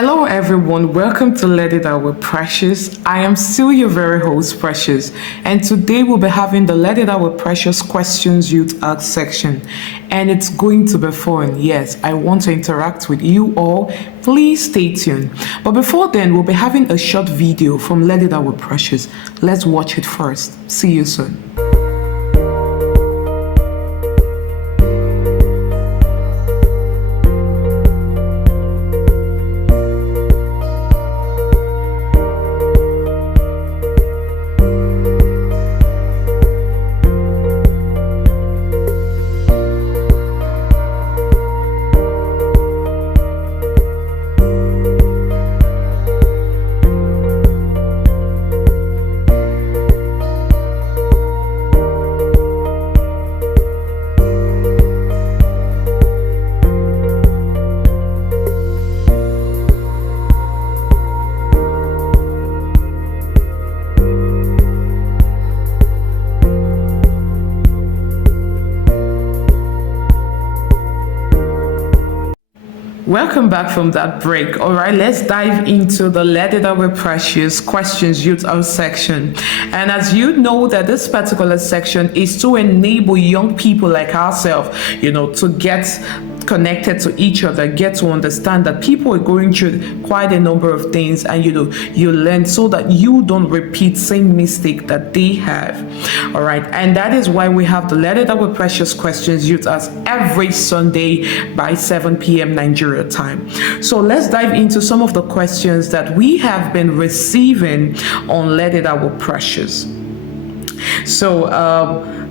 Hello, everyone. Welcome to Let It Out with Precious. I am still your very host, Precious, and today we'll be having the Let It Out with Precious Questions Youth Ask section, and it's going to be fun. Yes, I want to interact with you all. Please stay tuned. But before then, we'll be having a short video from Let It Out with Precious. Let's watch it first. See you soon. Welcome back from that break. All right, let's dive into the Let It Out with Precious Questions Youth Out section. And as you know, that this particular section is to enable young people like ourselves, to get connected to each other, get to understand that people are going through quite a number of things, and you learn so that you don't repeat same mistake that they have. All right, and that is why we have the Let It Out with Precious Questions Youth Ask every Sunday by 7 p.m. Nigeria time. So let's dive into some of the questions that we have been receiving on Let It Out with Precious. So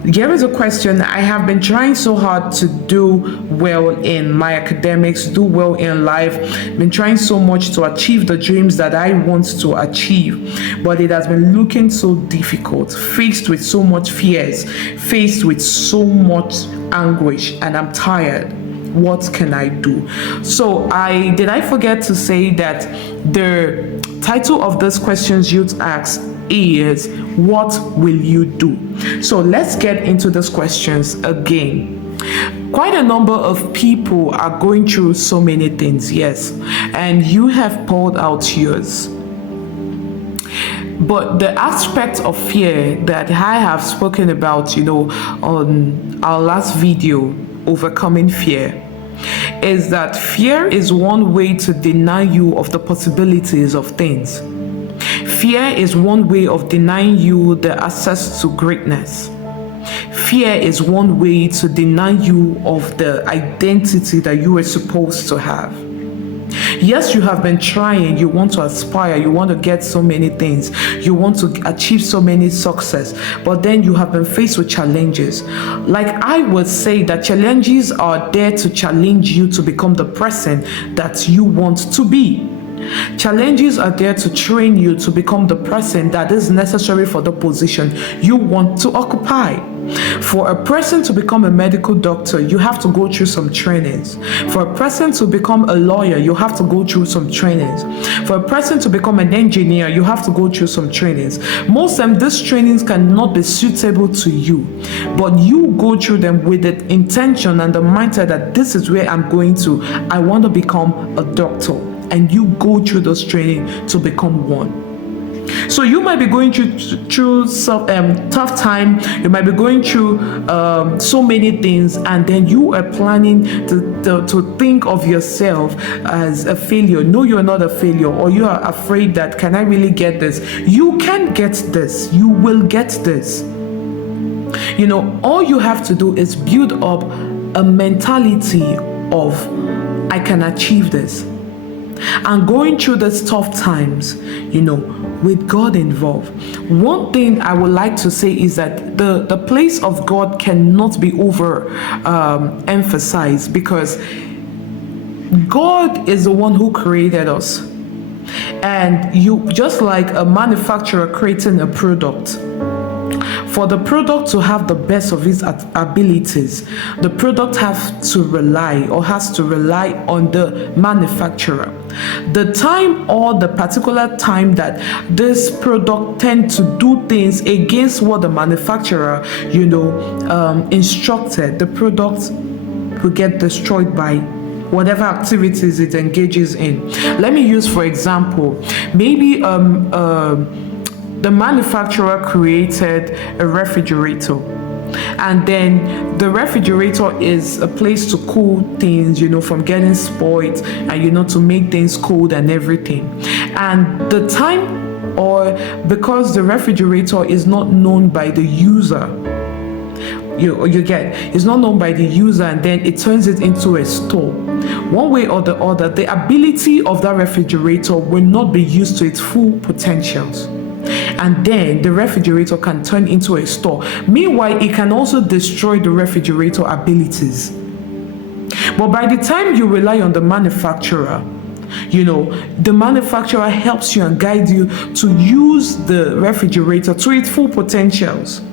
here is a question. I have been trying so hard to do well in my academics, do well in life, been trying so much to achieve the dreams that I want to achieve, but it has been looking so difficult, faced with so much fears, faced with so much anguish, and I'm tired. What can I do? So I forget to say that the title of this questions youth ask is, what will you do? So let's get into these questions again. Quite a number of people are going through so many things, yes, and you have poured out yours. But the aspect of fear that I have spoken about, on our last video, overcoming fear, is that fear is one way to deny you of the possibilities of things. Fear is one way of denying you the access to greatness. Fear is one way to deny you of the identity that you were supposed to have. Yes, you have been trying, you want to aspire, you want to get so many things, you want to achieve so many success, but then you have been faced with challenges. Like I would say that challenges are there to challenge you to become the person that you want to be. Challenges are there to train you to become the person that is necessary for the position you want to occupy. For a person to become a medical doctor, you have to go through some trainings. For a person to become a lawyer, you have to go through some trainings. For a person to become an engineer, you have to go through some trainings. Most of them, these trainings cannot be suitable to you, but you go through them with the intention and the mindset that this is where I'm going to. I want to become a doctor. And you go through those training to become one. So you might be going through some tough time. You might be going through so many things, and then you are planning to think of yourself as a failure. No, you're not a failure, or you are afraid that, can I really get this? You can get this. You will get this. All you have to do is build up a mentality of, I can achieve this. And going through these tough times, with God involved. One thing I would like to say is that the place of God cannot be emphasized, because God is the one who created us. And you, just like a manufacturer creating a product, for the product to have the best of its abilities, the product has to rely on the manufacturer. The time, or the particular time that this product tend to do things against what the manufacturer, instructed, the product will get destroyed by whatever activities it engages in. Let me use, for example, maybe the manufacturer created a refrigerator, and then the refrigerator is a place to cool things, from getting spoiled, and to make things cold and everything. And the time, or because the refrigerator is not known by the user, you get, it's not known by the user, and then it turns it into a store. One way or the other, the ability of that refrigerator will not be used to its full potentials, and then the refrigerator can turn into a store. Meanwhile, it can also destroy the refrigerator abilities. But by the time you rely on the manufacturer, the manufacturer helps you and guides you to use the refrigerator to its full potentials.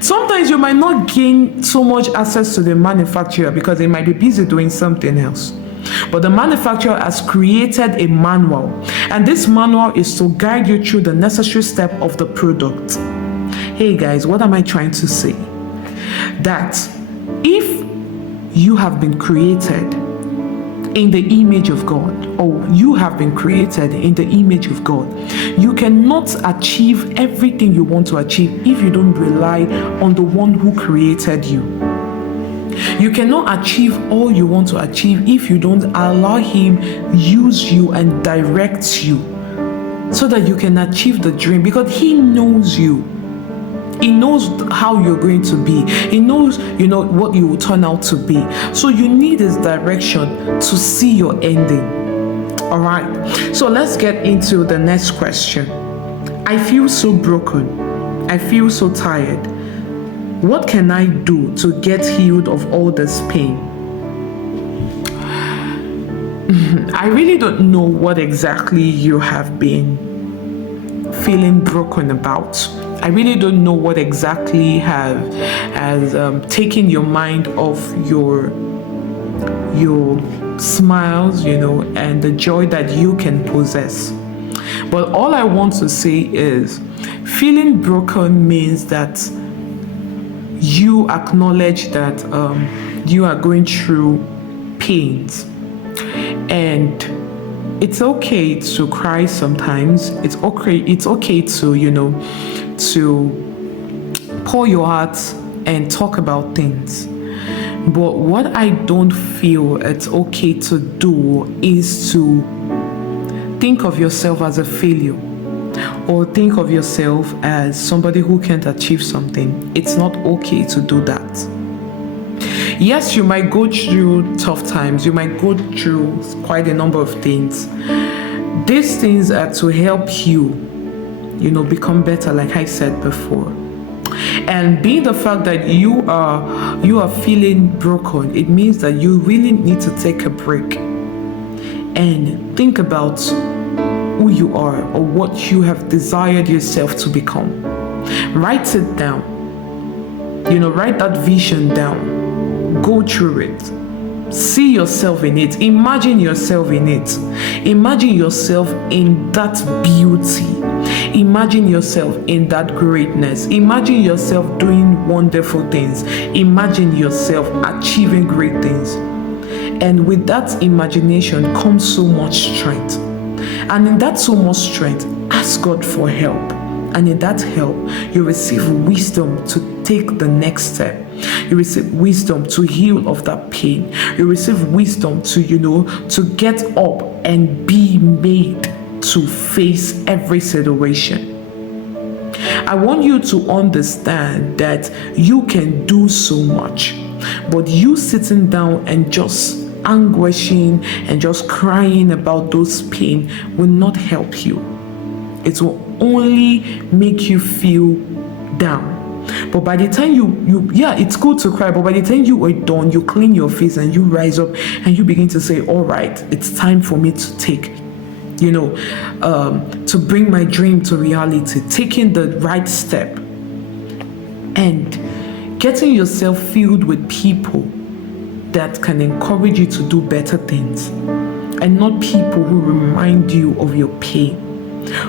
Sometimes you might not gain so much access to the manufacturer because they might be busy doing something else. But the manufacturer has created a manual, and this manual is to guide you through the necessary step of the product. Hey guys, what am I trying to say? That if you have been created in the image of God, or you have been created in the image of God, you cannot achieve everything you want to achieve if you don't rely on the one who created you. You cannot achieve all you want to achieve if you don't allow Him use you and direct you so that you can achieve the dream, because He knows you. He knows how you're going to be. He knows, what you will turn out to be. So you need His direction to see your ending. All right. So let's get into the next question. I feel so broken. I feel so tired. What can I do to get healed of all this pain? I really don't know what exactly you have been feeling broken about. I really don't know what exactly has taken your mind off your smiles, and the joy that you can possess. But all I want to say is, feeling broken means that you acknowledge that you are going through pains, and it's okay to cry sometimes. It's okay to pour your heart and talk about things. But what I don't feel it's okay to do is to think of yourself as a failure, or think of yourself as somebody who can't achieve something. It's not okay to do that. Yes, you might go through tough times. You might go through quite a number of things. These things are to help you, become better, like I said before. And being the fact that you are feeling broken, it means that you really need to take a break and think about who you are, or what you have desired yourself to become. Write it down. Write that vision down. Go through it. See yourself in it. Imagine yourself in it. Imagine yourself in that beauty. Imagine yourself in that greatness. Imagine yourself doing wonderful things. Imagine yourself achieving great things. And with that imagination comes so much strength. And in that so much strength, ask God for help. And in that help, you receive wisdom to take the next step. You receive wisdom to heal of that pain. You receive wisdom to get up and be made to face every situation. I want you to understand that you can do so much, but you sitting down and just anguishing and just crying about those pain will not help you. It will only make you feel down. But by the time it's good to cry, but by the time you are done, you clean your face and you rise up and you begin to say, all right, it's time for me to take, to bring my dream to reality, taking the right step and getting yourself filled with people that can encourage you to do better things, and not people who remind you of your pain,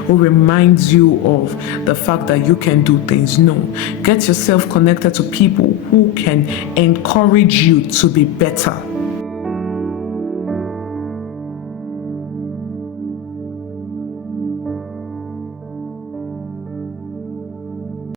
who reminds you of the fact that you can do things. No, get yourself connected to people who can encourage you to be better.